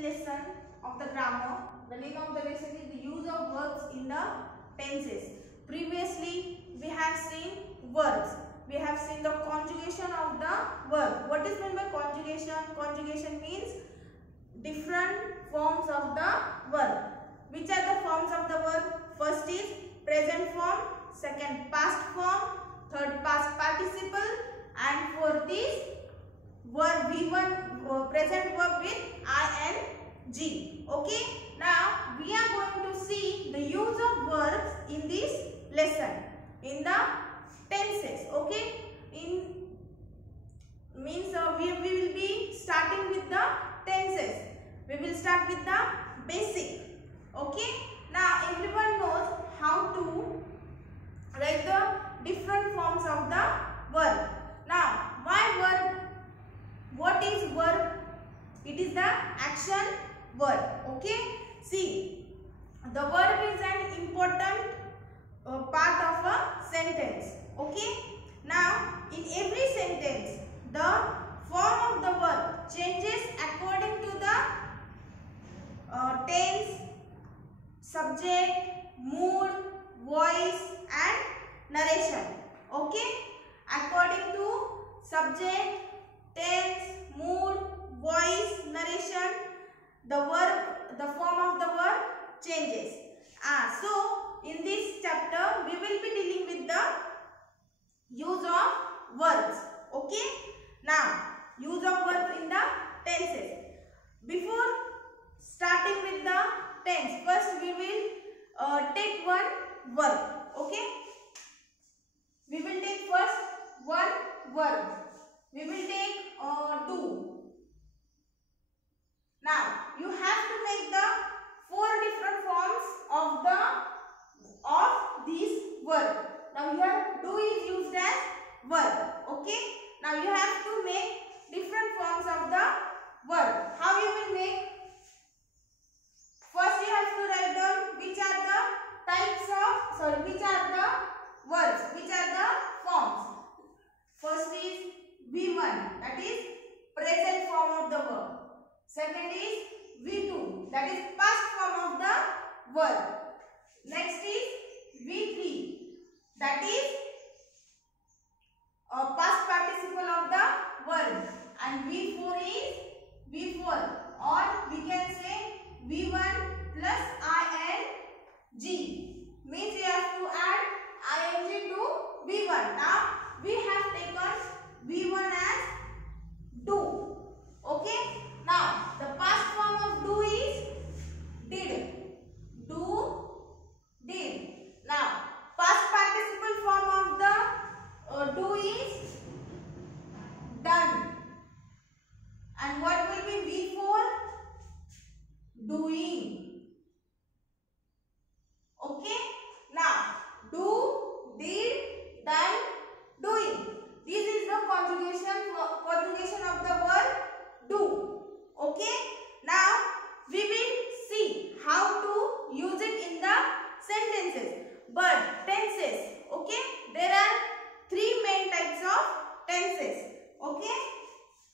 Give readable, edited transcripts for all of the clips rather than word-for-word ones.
lesson of the grammar. The name of the lesson is the use of verbs in the tenses. Previously, we have seen verbs. We have seen the conjugation of the verb. What is meant by conjugation? Conjugation means different forms of the verb. Which are the forms of the verb? First is present form, second past form, third past participle, and fourth is verb V1 present verb with ing. Okay. Now we are going to see the use of verbs in this lesson in the tenses. Okay. We will be starting with the tenses. We will start with the basic. Okay. Now everyone knows how to write the different forms of the verb. Now why verb? What is verb? It is the action verb. Okay. See, the verb is an important part of a sentence. Okay. Now in every sentence, the form of the verb changes according to the tense, subject, mood, voice and narration. Okay. According to subject, tense, mood, voice, narration, the form of the verb changes. So in this chapter we will be dealing with the use of verbs. Okay. Now use of verbs in the tenses. Before starting with the tense, first we will take one verb. Okay. We will take first one verb. We will take do. Now you have to make the 4 different forms of these verb. Now here do is used as verb. Okay. Now you have to make different forms of the verb. How you will make? First you have to write down which are the types of which are the verbs, which are the forms. First is V1, that is present form of the verb. Second is V2, that is past form of the verb. Next is V3, that is past participle of the verb. And V4 is V4, or we can say V1 plus ing. Means you have to add ing to V1. Now we have taken V1 as do. Okay. Now the past form of do is did. Do, did. Now past participle form of the do is done. And what will be V4? Doing. Okay. Now do, did, done, doing. This is the conjugation of the verb do. Okay. Now we will see how to use it in the sentences. But tenses. Okay. There are 3 main types of tenses. Okay.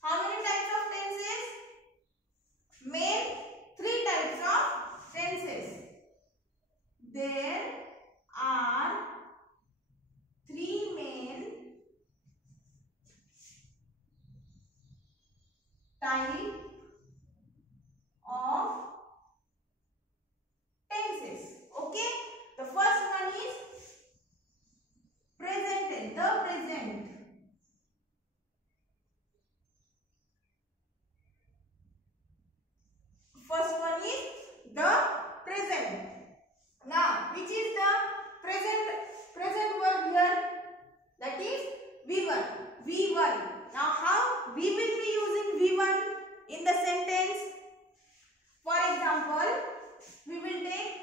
How many types of tenses? Main 3 types of tenses. There are 3 main type of tenses. Okay. The first one is present tense, the present. First one is the present. Now which is the present verb here? That is V1. Now how we will be using V1 in the sentence? For example, we will take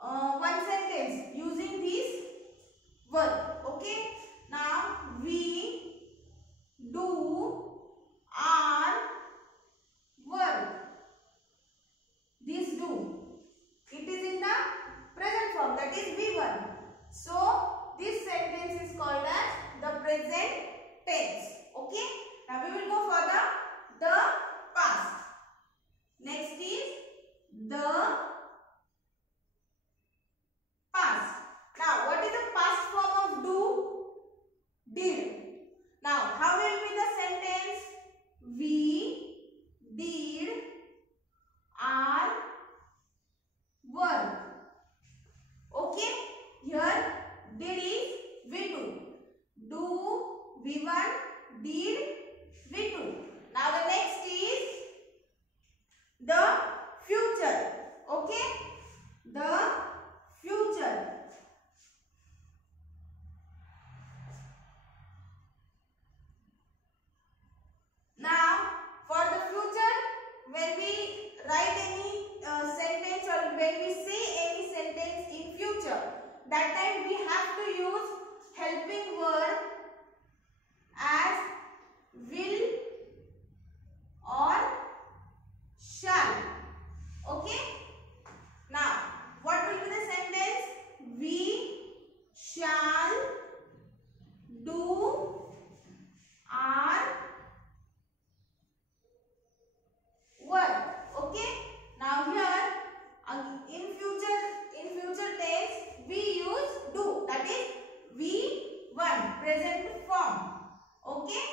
one sentence using this verb. Okay. Now we do our work. This do. It is in the present form, that is V1. So this sentence is called as the present tense. Okay. Now we will go for the past. V1, did, V2. Now the next is the future. Okay, the future. Now for the future, when we write any sentence or when we say any sentence in future, that time we have to use helping word as will or shall. Okay. Now what will be the sentence? We shall do our work. Okay. Now here in future tense we use do, that is V1 present form. Okay.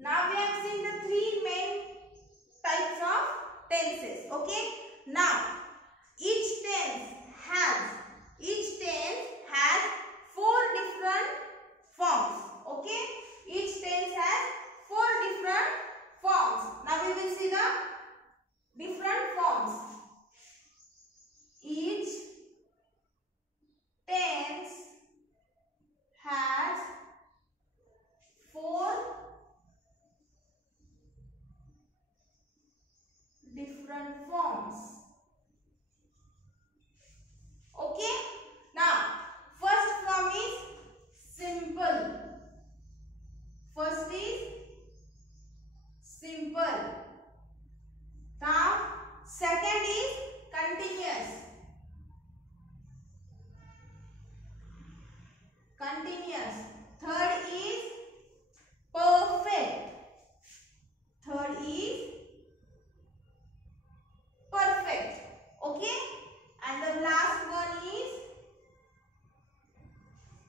Now we have seen the three main types of tenses. Okay. Now each tense has four different forms. Okay. Each tense has four different forms. Now we will see the different forms. Each tense has four different forms. Okay. Now first form is simple. First is simple. Now second is continuous. Third is perfect. Perfect. Okay. And the last one is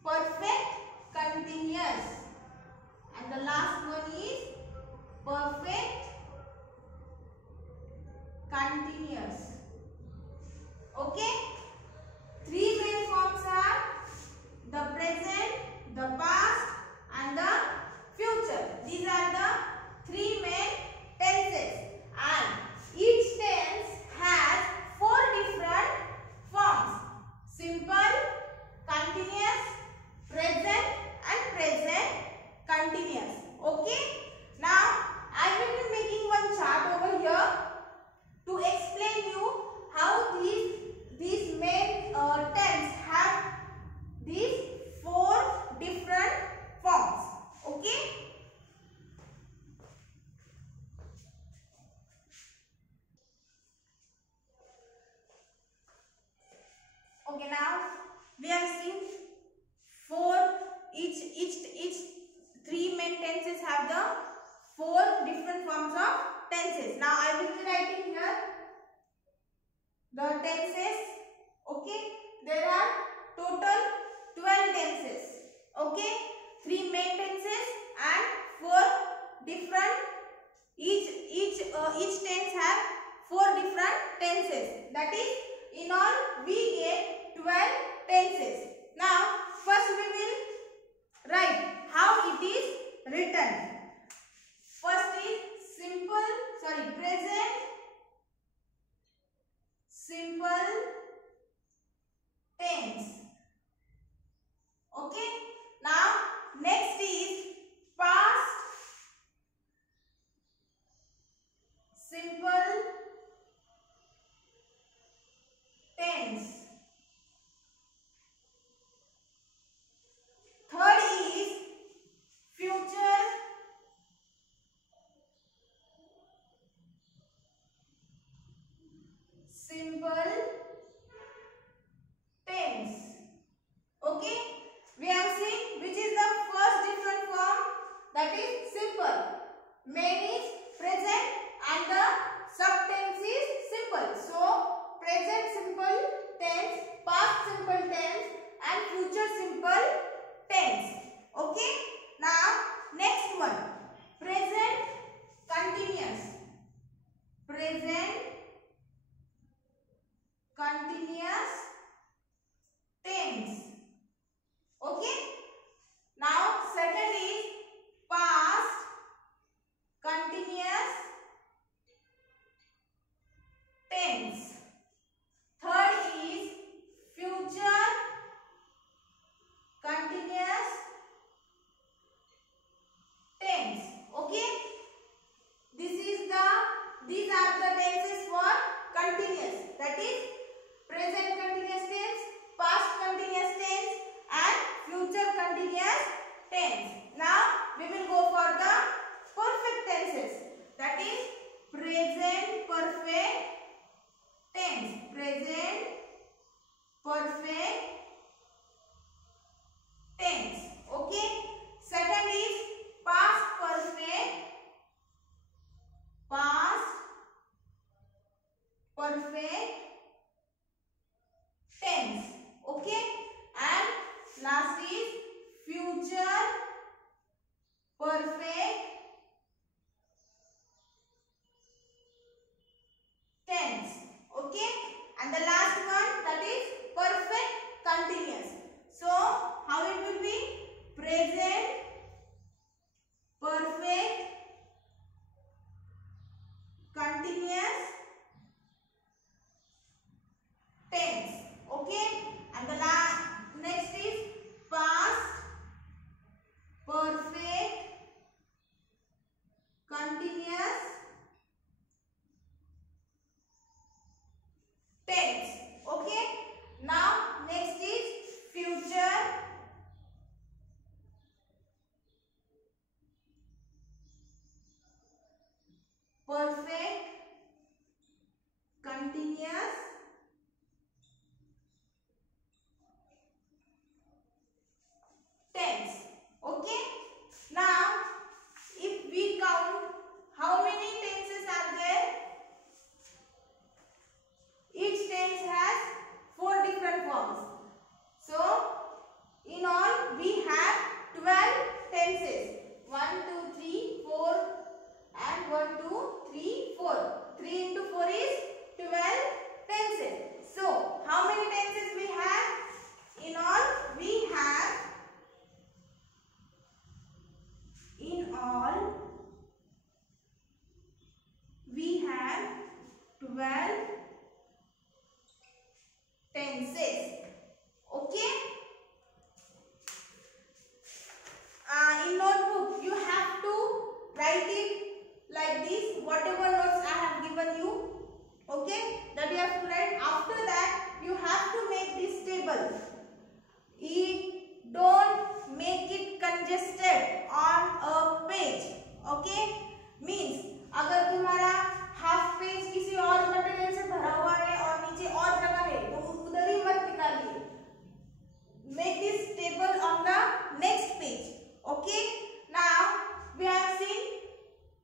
perfect continuous. And the last one is perfect continuous. Okay. Three main forms are the present, the past and the future. These are the three main tenses, and each tense has four different forms: simple, continuous, present and present continuous. Okay. Now I will be making one chart over here to explain you how these main tense have these four different forms. Okay. Okay. Now we have seen each three main tenses have the four different forms of tenses. Now I will be writing here the tenses. Okay. There are total 12 tenses. Okay. Three main tenses and four different, each tense have four different tenses. That is, in all we get 12 tenses. Now first we will write how it is written. First is present simple tense. Okay. Now next is past simple tense. Third is future these are the tenses for continuous, that is present continuous tense, past continuous tense and future continuous tense. Now we will go for the perfect tenses, that is present perfect tense. Present perfect tense. Okay. Second is past perfect. Past perfect tense. Okay. And last is future perfect tense. Okay. And the last one, that is perfect continuous. So how it will be? Present perfect continuous tense. Okay. And the next is past perfect continuous tense. Okay. Now next is future perfect continuous tense. Okay. Now if we count how many tenses are there, each tense has 4 different forms. So in all we have 12 tenses. 1, 2, 3, 4 and 1, 2, 3, 4. 3 into 4 is 12 tenses. So how many tenses we have? In all we have 12 tenses. Okay. In notebook you have to write it like this, whatever notes I have given you. Okay, that you have to write. After that you have to make this table. Don't make it congested on a page. Okay, means अगर तुम्हारा half page किसी और material से भरा हुआ है और नीचे और जगह है तो उधर ही मत निकालिए. Make this table on the next page. Okay. Now we have seen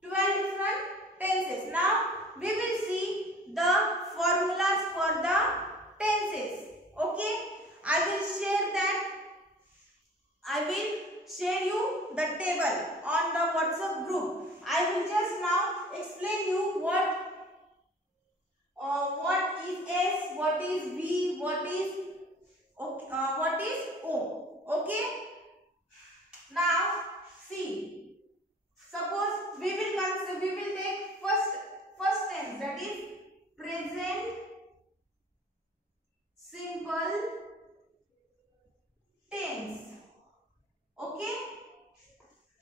12 different tenses. Now we will see the formulas for the tenses. Okay. I will share you the table on the WhatsApp group. I will just now explain you what is S, what is V, what is O. Okay. Now see, suppose we will take first tense, that is present simple tense. Okay.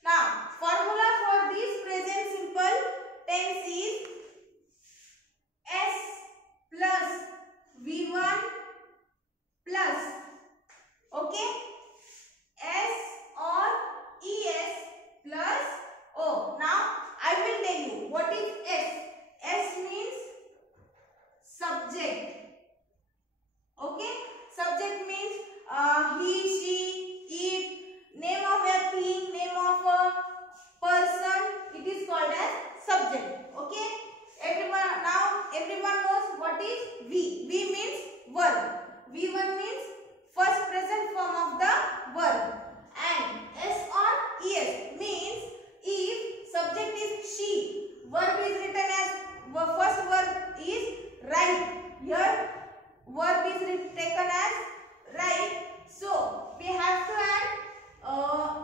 Now formula for this present simple tense is S plus V1 plus, okay, S or ES plus O. Now I will tell you what is S. S means subject. Okay, subject means he, she, it, name of a thing, name of a person, it is called as subject. Okay, everyone knows what is V. V means verb. V1 means first present form of the verb. And S or ES means if subject is she, verb is written as first verb is write. Here verb is taken as write. So we have to add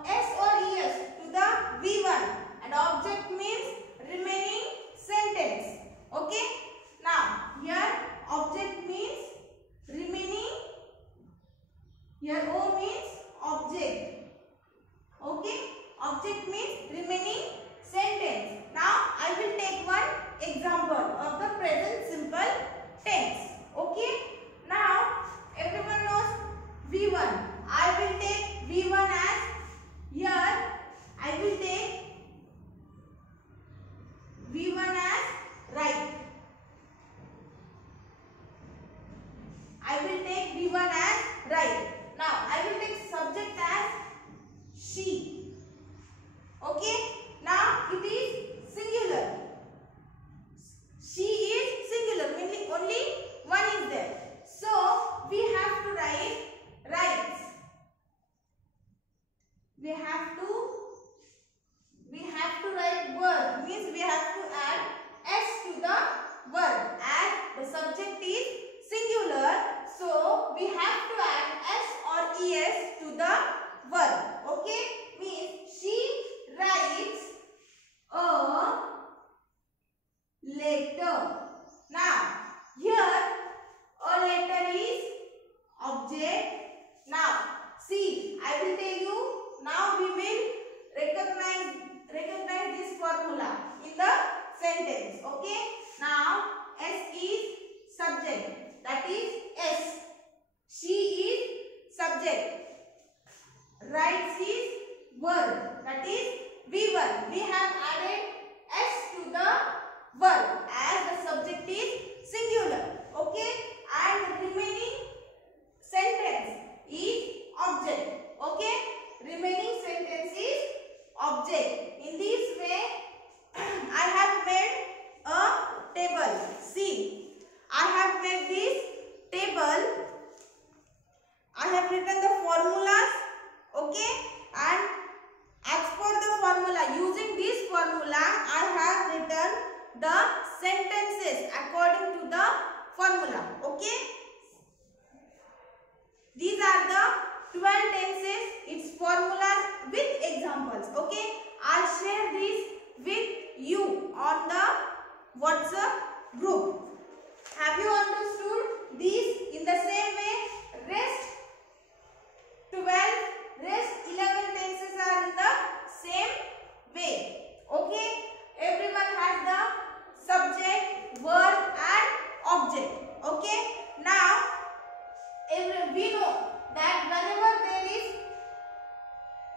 S or ES to the V1, and object means remaining sentence. Okay. Now here object example of the present simple tense. Okay. Now everyone knows V1. I will take V1 as here. I will take V1 as right. I will take V1 as right. Now I will take subject as she. Okay. Now it is singular. She is singular. Only one is there. So we have to write rights. We have to write word. Means we have to add s to the word. As the subject is singular, so we have to add s or es to the word. Okay. Means she writes a letter. Now here a letter is object. Now see, I will tell you. Now we will recognize this formula in the sentence. Okay. Now s is subject, that is s. She is subject. Writes is verb, that is V1. We have added s to the verb as the subject is singular. Okay. And the remaining sentence is object. Okay. Remaining sentence is object. In this way I have made a table. See, I have made this table. I have written the formulas. Okay. And as per the formula, using this formula, I have written the sentences according to the formula. Okay. These are the 12 tenses, its formulas with examples. Okay. I'll share this with you on the WhatsApp group. Have you understood this? In the same way, rest 11 tenses are in the same way. Okay. Everyone has the subject, verb and object. Okay. Now we know that whenever there is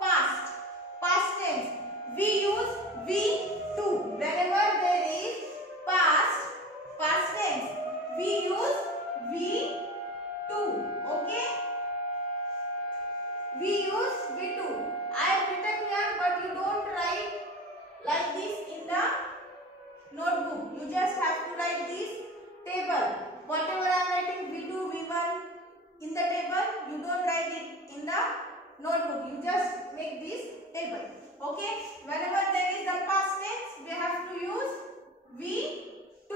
past tense, we use V2. Whenever there is past tense, we use V2. Okay. We use V2. I have written here, but you don't write like this in the notebook. You just have to write this table. Whatever I am writing V2, V1 in the table, you don't write it in the notebook. You just make this table. Okay. Whenever there is the past tense, we have to use V2.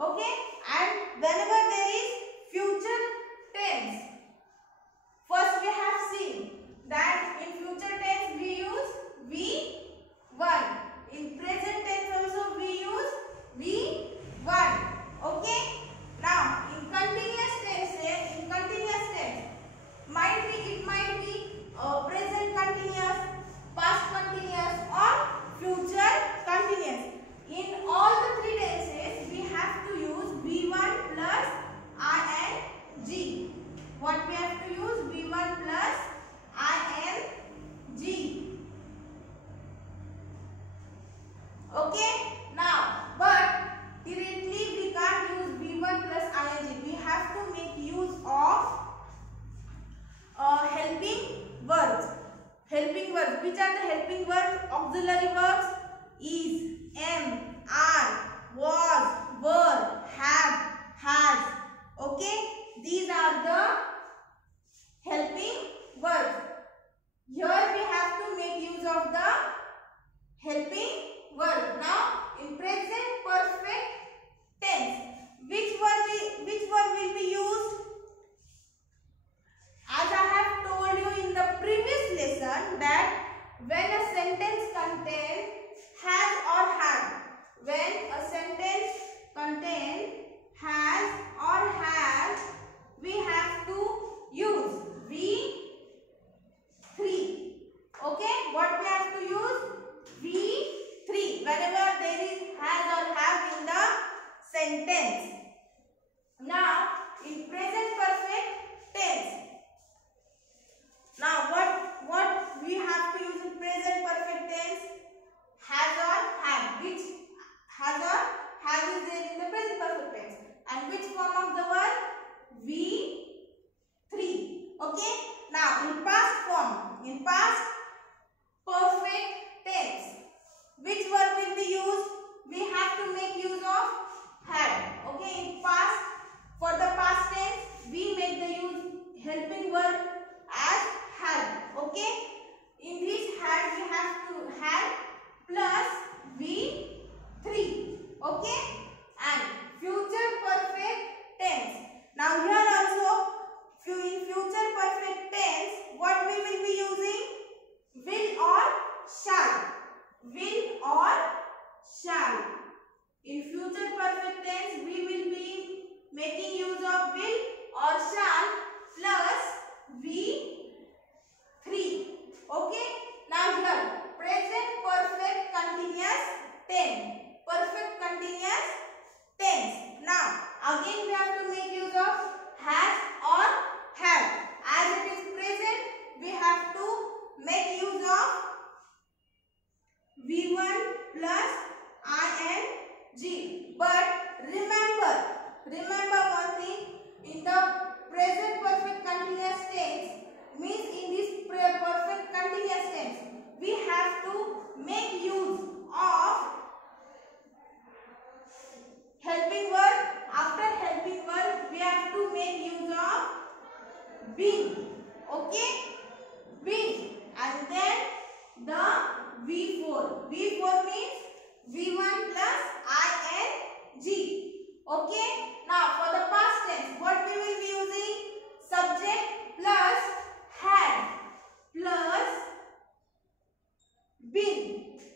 Okay. And whenever there is future tense, first we have seen that in future tense we use V1. In present tense also we use V1. Okay. Now in continuous tense, it might be present continuous, past continuous or future continuous. In all the three tenses we have to use V1 plus have is there in the present perfect tense. And which form of the verb? V3. Okay. Now in past form, in past perfect tense, which verb will be used? We have to make use of had. Okay. In past, for the past tense, we make the use helping verb as had. Okay. In this had, we have to had plus V3. Okay. And future perfect tense. Now here also, in future perfect tense, what we will be using? Will or shall. Will or shall. In future perfect tense, we will be making use of will or shall plus V3. Okay. Now here, present perfect continuous tense. Perfect continuous tense. Now again we have to make use of has or have. As it is present, we have to make use of V1 plus ing. But remember one thing, in the present perfect continuous tense, means in this perfect continuous tense, we have to make use of helping verb. After helping verb, we have to make use of being. Okay, being, and then the V4. V4 means V1 plus ing. Okay. Now for the past tense, what we will be using? Subject plus had plus been.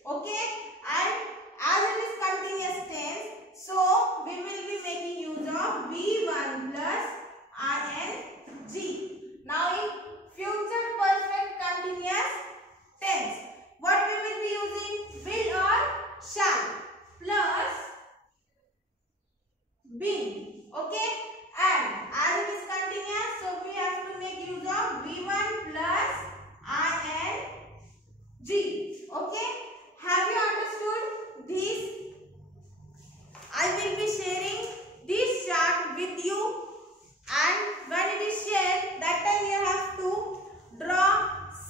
Okay. And as it is continuous tense, so we will be making use of V1 plus ing. Now in future perfect continuous tense, what we will be using? Will or shall plus been. Okay. And as it is continuous, so we have to make use of V1 plus ing. Okay. Have you understood this? I will be sharing this chart with you, and when it is shared, that time you have to draw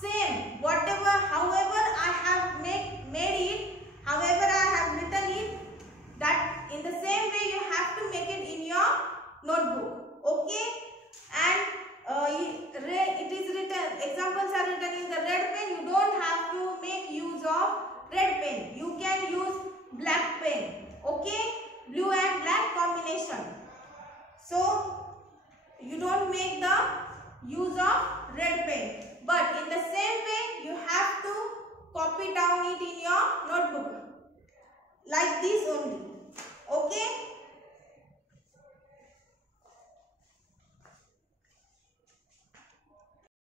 same whatever, however I have made it, however I have written it, that in the same way you have to make it in your notebook. Okay. And it is written, examples are written in the red pen. You don't have to make use of red pen. You can use black pen. Okay. Blue and black combination. So you don't make the use of red pen. But in the same way, you have to copy down it in your notebook. Like this only. Okay.